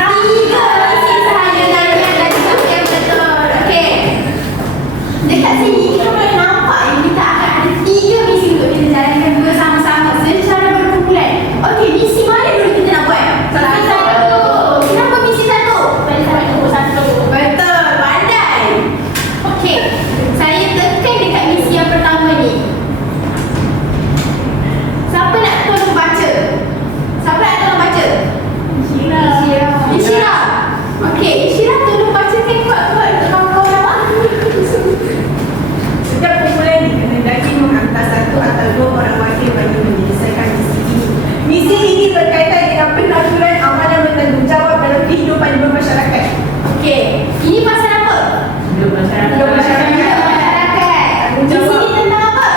Tiga misi sahaja dari yang betul. Okey. Dekat sini kita boleh nampak kita akan ada tiga misi untuk kita jalankan bersama-sama secara berkumpulan. Okey, misi mana dulu kita nak buat? Satu. Kenapa misi satu? Betul, pandai. Okey, saya tekan dekat misi yang pertama ni. Siapa nak tolong baca? Siapa nak tolong baca? Isyira. Okey, Isyira tolong bacakan kuat-kuat untuk kawan-kawan awak. Setiap kumpulan dikehendaki menghantar satu atau dua orang wakil bagi menyelesaikan misi ini. Misi ini berkaitan dengan penaklukan amalan bertanggungjawab dalam kehidupan bermasyarakat. Okey, ini pasal apa? Hidup masyarakat. Misi ni tentang apa?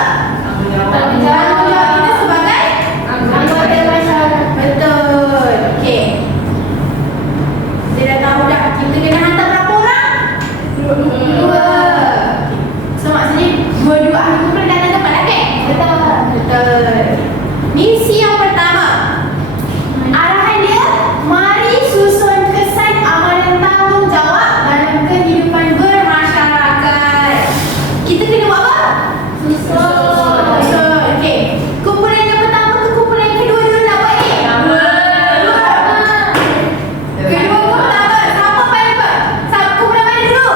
Tanggungjawab kita sebagai anggota masyarakat. Betul. Okey. Saya dah tahu dah kita kena hantar berapa orang? Dua. So maksudnya dua-dua ahli kumpulan dah dapat dah kan? Betul. Misi yang pertama. Arahan dia, mari susun kesan amalan tanggungjawab dalam kehidupan bermasyarakat. Kita kena buat apa? Susun. Okey. Kumpulan yang pertama ke kumpulan yang kedua dulu nak buat ni? Kedua pertama. Siapa paling apa? Kumpulan mana dulu?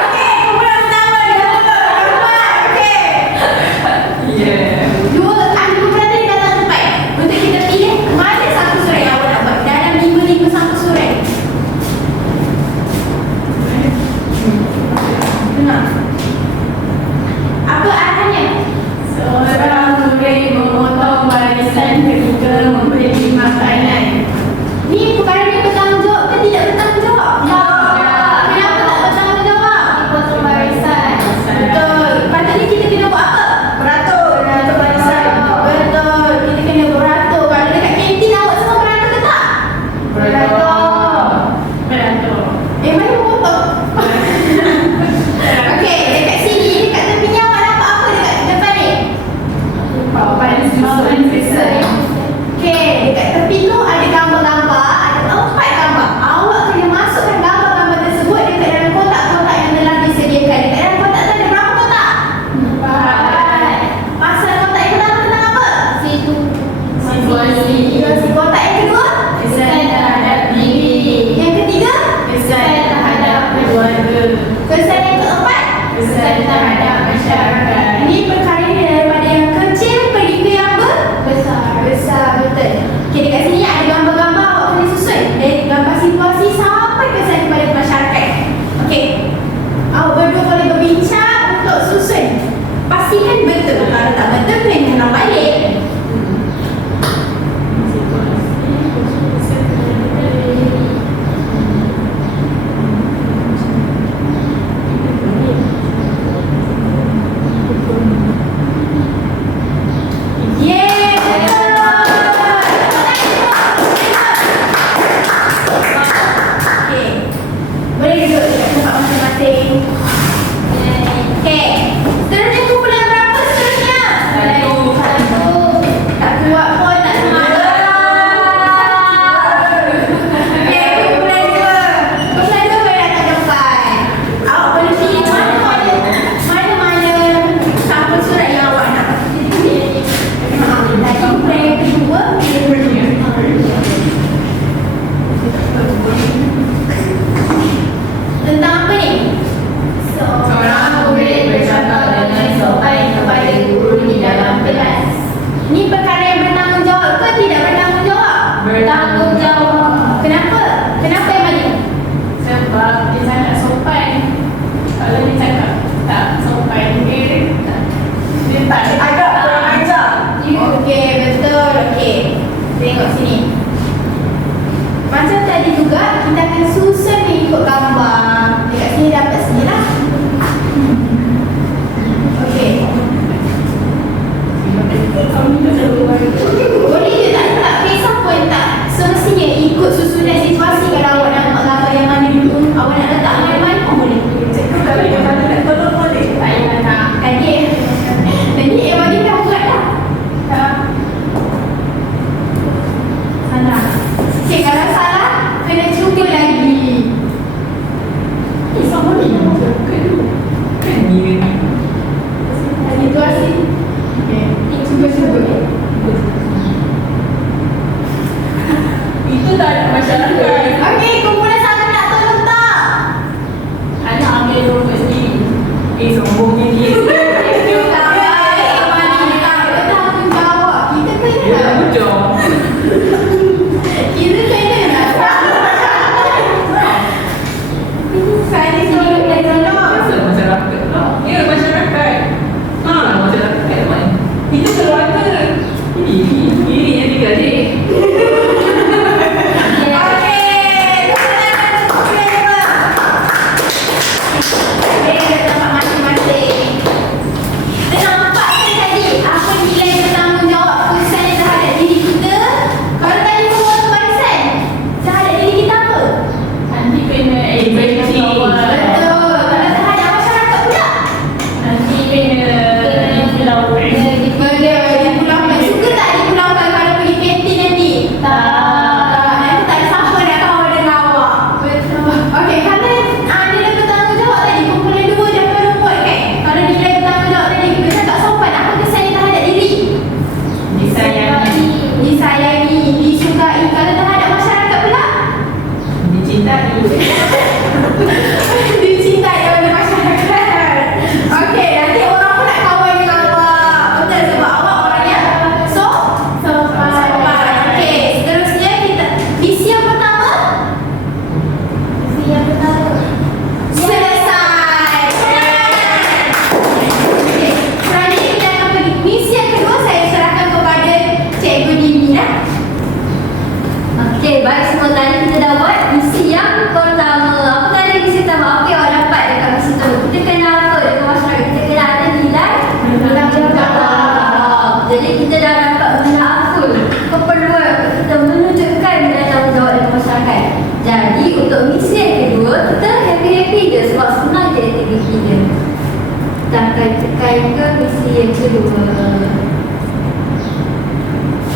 Okey, kumpulan pertama dia betul. Okey. Dua ahli kumpulan tadi datang tempat untuk kita pilih mana satu surat yang awak nak buat dalam 5 satu surat. Dengar. Apa arahannya? Seorang boleh memotong barisan ketika membeli makanan. Ni perkara ni bertanggungjawab ke tidak bertanggungjawab? Kenapa tak bertanggungjawab? Potong barisan. Betul. Patutnya kita kena buat apa? Beratur untuk barisan. Betul. Kita kena beratur. Kalau dekat kantin awak semua beratur ke tak? Beratur. Mana potong? Okey, dekat sini, dekat tepinya awak nampak apa dekat depan ni? Papan susun kesan. Okey, dekat tepi tu ada gambar-gambar, ada 4 gambar. Awak kena masukkan gambar-gambar tersebut dekat dalam kotak-kotak yang telah disediakan. Dekat dalam kotak tu ada berapa kotak? 4. Pasal kotak yang pertama tentang apa? Situasi. Kotak yang kedua? Kesan terhadap diri. Yang ketiga? Kesan terhadap keluarga. Kesan yang keempat? Kesan terhadap masyarakat. Ini perkara ni daripada yang kecil pergi ke yang besar. Betul. Okey, dekat sini ada gambar-gambar awak kena susun. Dari gambar situasi sampai kesan kepada masyarakat. Okey. Awak berdua boleh berbincang untuk susun. Pastikan betul. Kalau tak betul, kena ulang balik. Yeay, betul. Okey. Boleh duduk dekat tempat masing-masing. Okey. Seterusnya kumpulan berapa seterusnya? Satu. Tak kuat pun, tak semangat. Okey, kumpulan dua. Kumpulan dua boleh datang depan. Awak boleh pilih mana-mana sampul surat yang awak nak. Tadi kumpulan yang kedua tentang apa ni? Seorang murid bercakap dengan sopan kepada guru di dalam kelas. Ni perkara yang bertanggungjawab ke tidak bertanggungjawab? Bertanggungjawab. Kenapa? Kenapa yang mana? Sebab dia sangat sopan. Kalau dia cakap tak sopan, dia tak agak kurang ajar. Okey, betul. Okey. Tengok sini. Macam tadi juga kita akan susun mengikut gambar. Dekat sini dapat sini lah. Okey. Boleh je tak kisah pun tak. Semestinya ikut susunan situasi. Kalau awak nak nampak gambar yang mana dulu, awak nak letak mana-mana, boleh. Cikgu kalau yang mana nak tolong boleh. Saya nak. Jadi yang mana dah buat dah. Sana. Okey, kalau Itu tak ada masyarakat. Okey, kumpulan sama nak tolong tak? Anak ambil nombor sendiri. Sombongnya dia. Tak baik, Mani. Tak bertanggungjawab. Kita kena. Betul. Kita kena. Saya tolong dan tolong. Masyarakat lah. Ya, masyarakat. Masyarakat kan. Itu keluarga. Ini yang digadik. Dicintai oleh masyarakat. Okey, nanti orang pun nak kawan dengan awak. Betul, sebab awak orangnya sopan. Okey, seterusnya kita misi yang pertama. Selesai. Okey, selanjutnya kita akan pergi misi yang kedua. Saya serahkan kepada Cikgu Dini dah. Okey, baik semua, tadi kita dah buat misi yang pertama. Apa tadi misi pertama? Apa yang awak dapat dekat misi tu? Kita kena apa dekat masyarakat? Kita kena ada nilai bertanggungjawab. Jadi kita dah dapat benda apa? Keperluan kita menunjukkan nilai tanggungjawab dekat masyarakat. Jadi untuk misi yang kedua, kita happy-happy je sebab senang je aktiviti dia. Kita akan tekan ke misi yang kedua.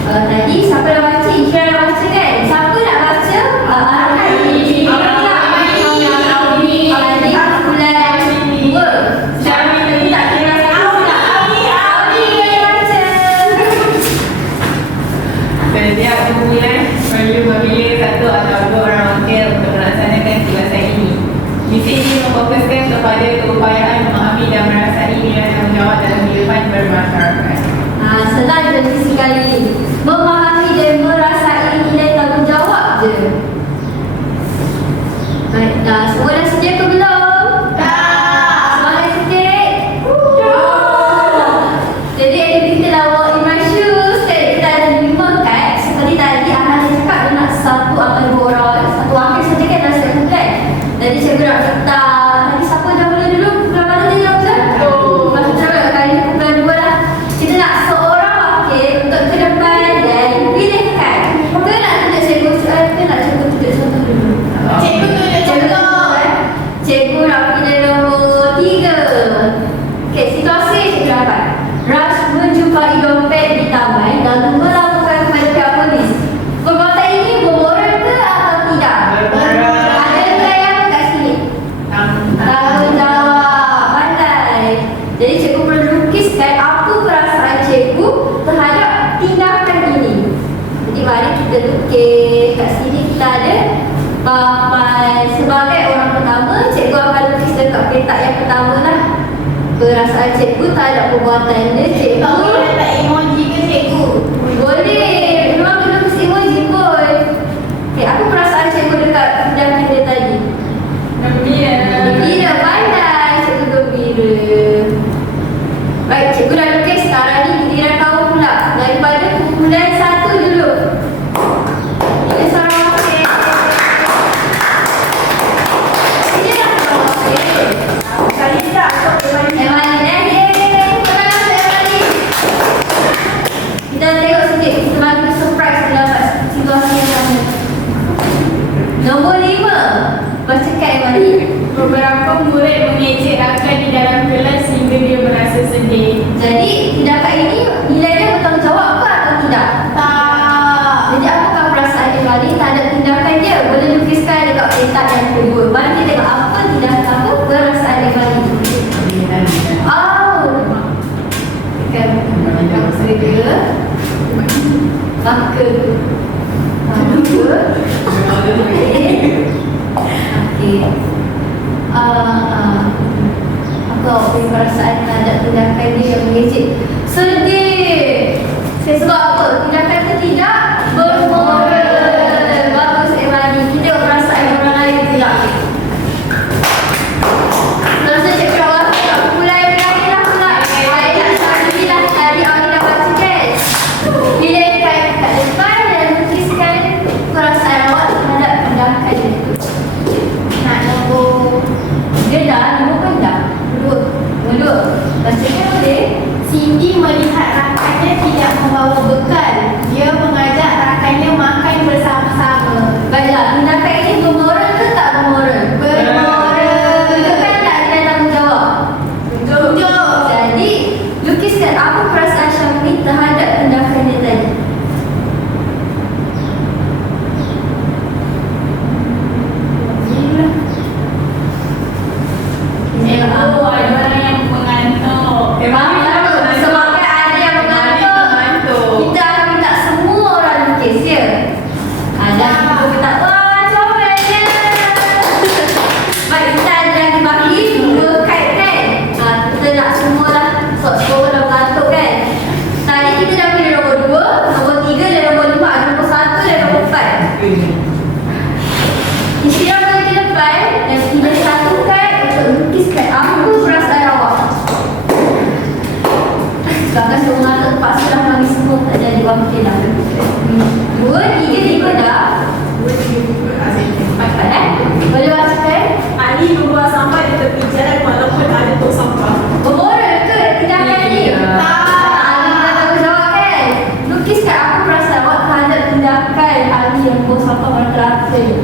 Tadi siapa dah baca? Ikra dah baca kan? Siapa nak baca? Ari. Ari bulan 2. Syami tadi tak kira saya. Ari yang baca. Jadi aku mulai perlu memilih satu atau dua orang wakil untuk melaksanakan tugasan ini. Misi ini memfokuskan kepada keupayaan memahami dan merasai nilai tanggungjawab dalam kehidupan bermasyarakat. Senang je misi kali ini. Memahami dan merasai nilai tanggungjawab je. Baik, dah semua dah sedia ke belum? Dah. Semangat sikit. Jadi aktiviti kita dah walk in my shoes. Jadi kita ada 5 kan. Seperti tadi Ahmad cakap dia nak 1 atau 2 orang. Satu wakil saja kan dah siap kan. Jadi cikgu nak minta. Tadi siapa dah mula dulu? Bulan mana dia jawab kan? Masuk cerita kali ni bulan 2 lah. Kita nak seorang wakil untuk ke depan dan pilihkan. Kita nak tunjuk cikgu soal. Kita nak cikgu tunjuk contoh dulu. Cikgu tunjuk contoh. Cikgu nak pilih nombor 3. Okey, situasi cikgu dapat. Rush menjumpai dompet di taman lalu melaporkan kepada pihak polis. Perbuatan ini bermoral ke atau tidak? Bermoral. Ada nilai apa kat sini? Tanggungjawab. Pandai. Jadi cikgu perlu lukiskan apa perasaan cikgu terhadap tindakan ini. Jadi mari kita lukis. Kat sini kita ada papan. Sebagai orang pertama, cikgu akan lukis dekat petak yang pertama lah. Perasaan cikgu terhadap perbuatan dia. Cikgu Tak boleh letak emoji ke cikgu? boleh. Memang kena lukis emoji pun. Okay, apa perasaan cikgu dekat tindakan dia tadi? Gembira, pandai cikgu gembira. Baik, cikgu dah lukis. Sekarang ni giliran kau pula. Daripada kumpulan 1 dulu. Ini seorang wakil. Ini dah seorang wakil. Kali tak Emalin Emalin. Kita tengok sikit. Kita bagi surprise dia dapat situasi yang sama. Nombor 5. Bacakan Emalin. beberapa murid mengejek rakan di dalam kelas sehingga dia merasa sedih. Jadi tindakan ini nilai dia bertanggungjawab ke atau tidak? Tak. Jadi apakah perasaan Emalin terhadap tindakan dia? Boleh lukiskan dekat petak yang kedua. Mari kita tengok apa tindakan apa perasaan Emalin. Oh. Tekan serigala. Maka. perasaan terhadap tindakan dia yang mengejek. Sedih. Sebab apa? Tindakan itu tidak bermoral. Bagus Emani. Kita perasaan orang lain tidak. Masa cikgu nak baca, tak mulai berani lah pula. Saya nak sendiri lah tadi awak nak baca kan. Bila kat depan dan lukiskan perasaan awak terhadap tindakan itu. Nak nombor dia dah, nombor kan dah? Dua. Bacakan boleh? Cindy melihat rakannya tidak membawa bekal. Dia mengajak rakannya makan bersama-sama. Baiklah, tindakan ini bermoral ke tak bermoral? Bermoral. Tunjukkan tak dia tanggungjawab? Tunjuk. Jadi, lukiskan apa perasaan Syamini terhadap tindakan dia tadi. Ada orang yang mengantuk. Sebabkan ada yang mengantuk, kita akan minta semua orang lukis ya. Ada kita minta, wah comelnya. Baik, kita ada yang dibagi dua kite kan. Kita nak semua lah. Semua dah mengantuk kan. Tadi kita dah pilih nombor 2, nombor 3 dan nombor 5. Ada nombor 1 dan nombor 4. Istirahat bagi ke depan dan pilih satu kite untuk lukiskan apa perasaan awak. Sebabkan semua mengantuk terpaksa dah bagi semua tak jadi wakil lah. 2, 3, 5 dah. 4 boleh bacakan? Ali membuang sampah di tepi jalan walaupun ada tong sampah. Bermoral ke tindakan ni? Tak. Ali dah tahu jawab kan? Lukiskan apa perasaan awak terhadap tindakan Ali yang buang sampah pada terakhir.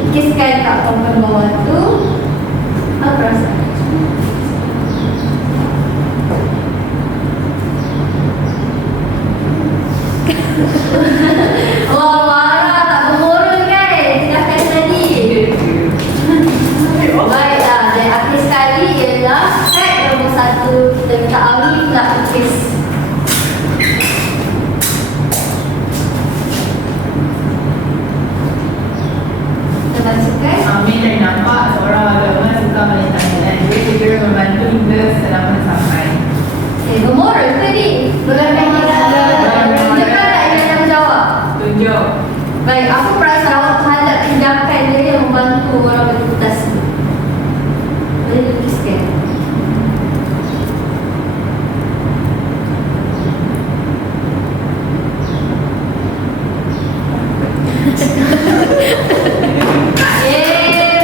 Lukiskan kat papan bawah tu. Apa perasaan? Wah, marah tak bermoral kan tindakan tadi. Baiklah, dan akhir sekali ialah kite nombor 1. Kita minta Ali nak lukis. Kita bacakan. Amin dan nampak seorang agama suka menentangkan. Dia segera membantu hingga selama sampai. Bermoral ke ni? Tunjukkan tak dia nak menjawab? Tunjuk. Baik, apa perasaan awak terhadap tindakan dia yang membantu orang berputasi? Boleh lukiskan.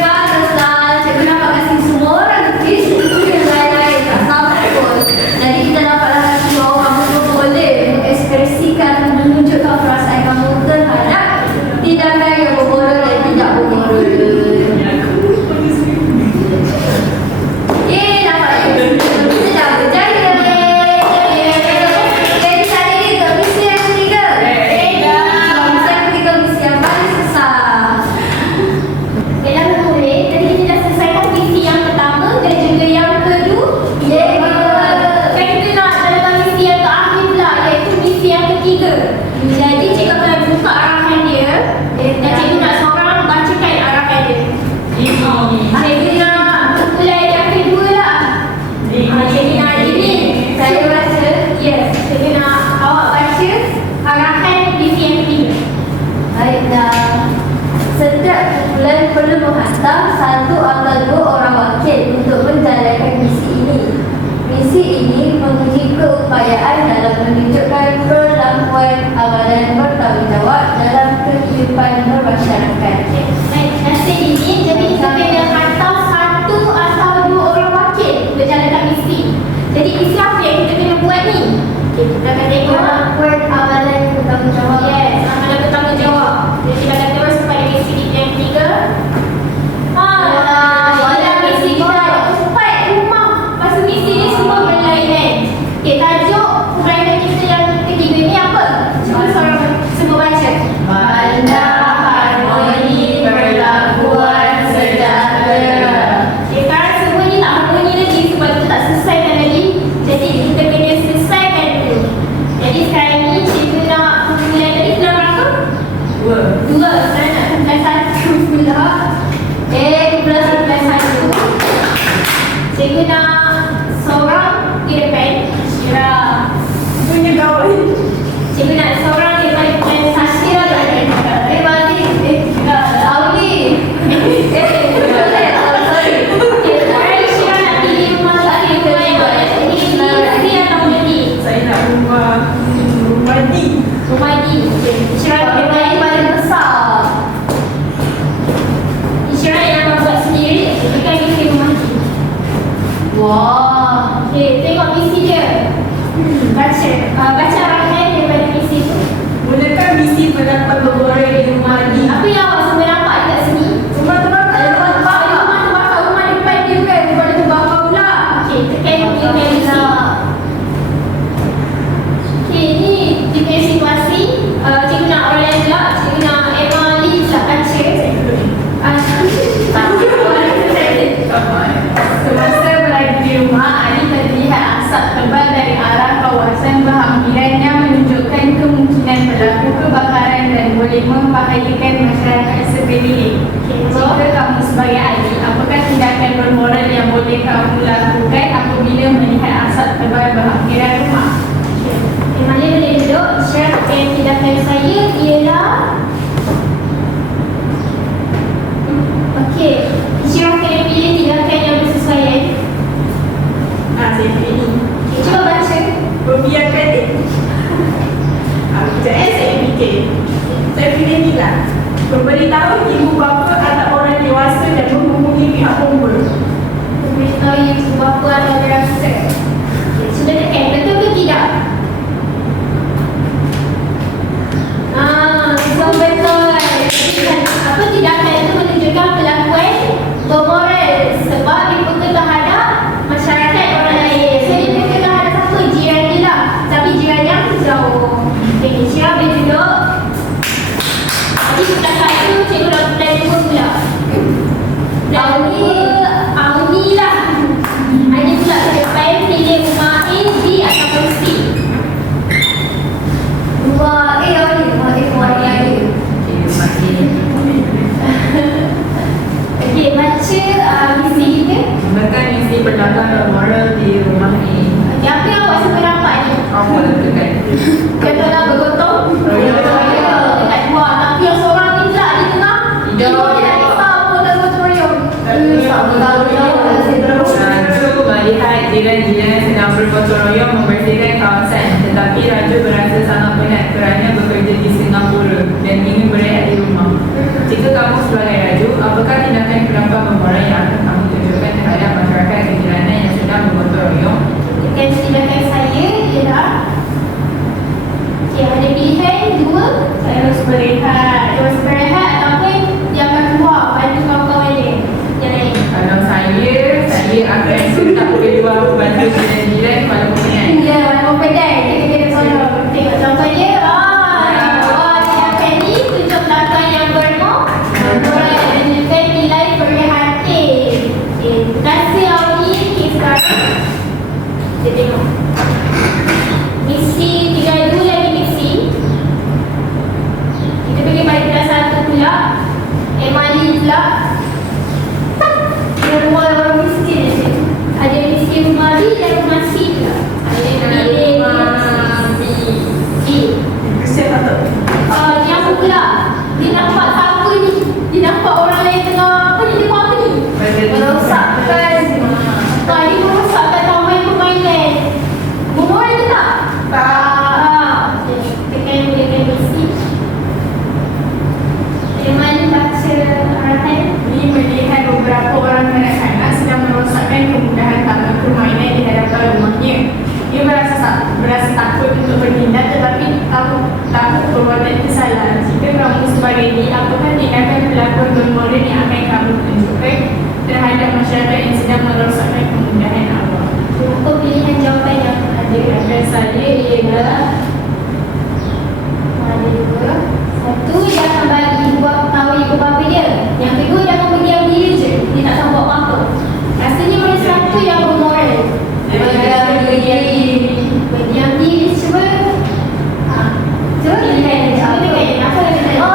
Baguslah. Cikgu dapat kasi semua orang lukis. Itu yang lain-lain. Tak sampai pun. Jadi kita dapatlah kasi bahawa kamu semua boleh mengekspresikan dan menunjukkan perasaan kamu terhadap tindakan yang bermoral dan tidak bermoral. Dapat. Kita dah berjaya. Jadi tadi ni ke misi yang ketiga? Misi yang ketiga, misi yang paling susah. Dalam murid, tadi kita dah selesaikan misi yang pertama dan juga yang kedua. Kan kita nak dalam misi yang terakhir pula, iaitu misi yang ketiga. Jadi cikgu akan buka arahan dia dan cikgu nak seorang bacakan arahan dia. Cikgu nak mulai yang kedua lah. Cikgu nak ini. Saya baca. Yes, cikgu nak awak baca arahan misi yang ketiga. Baiklah. Setiap kumpulan perlu menghantar 1 atau 2 orang wakil untuk menjalankan misi ini. Misi ini menguji keupayaan dalam menunjukkan perlakuan amalan bertanggungjawab dalam kehidupan bermasyarakat. Baik, nasi ini jadi kita kena hantar 1 atau 2 orang wakil untuk jalankan misi. Jadi misi apa yang kita kena buat ni? Okay, kita akan tengok. Perlakuan amalan bertanggungjawab. Yes, amalan bertanggungjawab. Jadi kita akan terus kepada misi kita yang ketiga. Dalam misi kita ada 4 rumah. Pasal misi ni semua berlainan. Okay, tajuk permainan kita yang ketiga ni apa? Cuba seorang semua baca. Banda harmoni membahayakan masyarakat sekeliling. Jika kamu sebagai ahli, apakah tindakan bermoral yang boleh kamu lakukan apabila melihat asap tebal berhampiran rumah? Mali boleh duduk. Syaratkan tindakan saya ialah okey. Syaratkan yang pilih tindakan yang bersesuaian. Saya pilih Okay, cuba baca. membiarkan dia. Sekejap saya fikir. Saya pilih ni lah. Memberitahu ibu bapa atau orang dewasa dan menghubungi pihak umur. Beritahu ibu bapa atau dewasa. Okay, sudah dekat. Betul ke tidak? Betul. Apa tindakan itu menunjukkan perlakuan bermoral sebab dibuka terhadap masyarakat orang lain. So dibuka terhadap siapa? Jiran dia lah. Tapi jiran yang jauh. Okay, Syirah boleh duduk. Nanti sebelah satu cikgu dah plan dua pula. Auni lah. Ada pula ke depan pilih rumah A, B ataupun C. Rumah A Auni. Rumah A. Okey, baca misi kita. Bahkan misi berdagang bermoral di rumah ini. Okay, apa yang awak sampai dapat ni? Apa lakukan? Katalah bergotong royong dekat luar. Tapi yang seorang ni pula di tengah. Tidak. Ibu dia dah kisah pun dah gotong royong. Raju melihat jiran-jiran sedang bergotong royong membersihkan kawasan, tetapi Raju berasa sangat penat kerana bekerja di Singapura dan ingin berehat di rumah. Jika kamu sebagai Raju, apakah tindakan pendapat bermoral yang akan kamu tunjukkan terhadap masyarakat kejiranan yang sedang bergotong royong? Tindakan saya ialah ada pilihan dua. Saya harus berehat. Terus berehat ataupun dia akan keluar bantu kawan-kawan dia yang lain. Kalau saya akan tetap kedua bantu jiran-jiran walaupun penat. Ya, walaupun pedai kita kena tolong. Tengok contohnya tindakan ni tunjuk belakang yang bermoral dan juga nilai perhatian. Okay, terima kasih Auni. Okay, sekarang kita tengok misi, tinggal dua lagi misi. Kita pergi balik kelas satu pula. Emali pula. Dia rumah orang miskin je. Ada misi rumah B dan rumah C pula. Pilih B. Siapa tu? Yang pula dia nampak siapa ni? Dia nampak orang lain tengah apa ni? Dia buat apa ni? Merosakkan. Dia merosakkan taman permainan. Bermoral ke tak? Tak. Kita boleh misi. Iman baca arahan. Ini melihat beberapa orang kanak-kanak sedang merosakkan kemudahan taman permainan di hadapan rumahnya. Ia berasa takut untuk bertindak tetapi takut perbuatan kesalahan. Jika kamu sebagai dia, apakah tindakan perlakuan bermoral yang akan kamu tunjukkan terhadap masyarakat yang sedang merosakkan kemudahan awam? Untuk pilihan jawapan yang ada. Tindakan saya ialah Ada dua. Satu, dia akan bagi tahu ibu bapa dia. Yang kedua, dia akan berdiam diri je. Dia tak tahu buat apa-apa. Rasanya mana satu yang bermoral. Berdiam diri. Cuba. Cuba pilihan dia. Cuba tengok yang apa dia kata.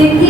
Safety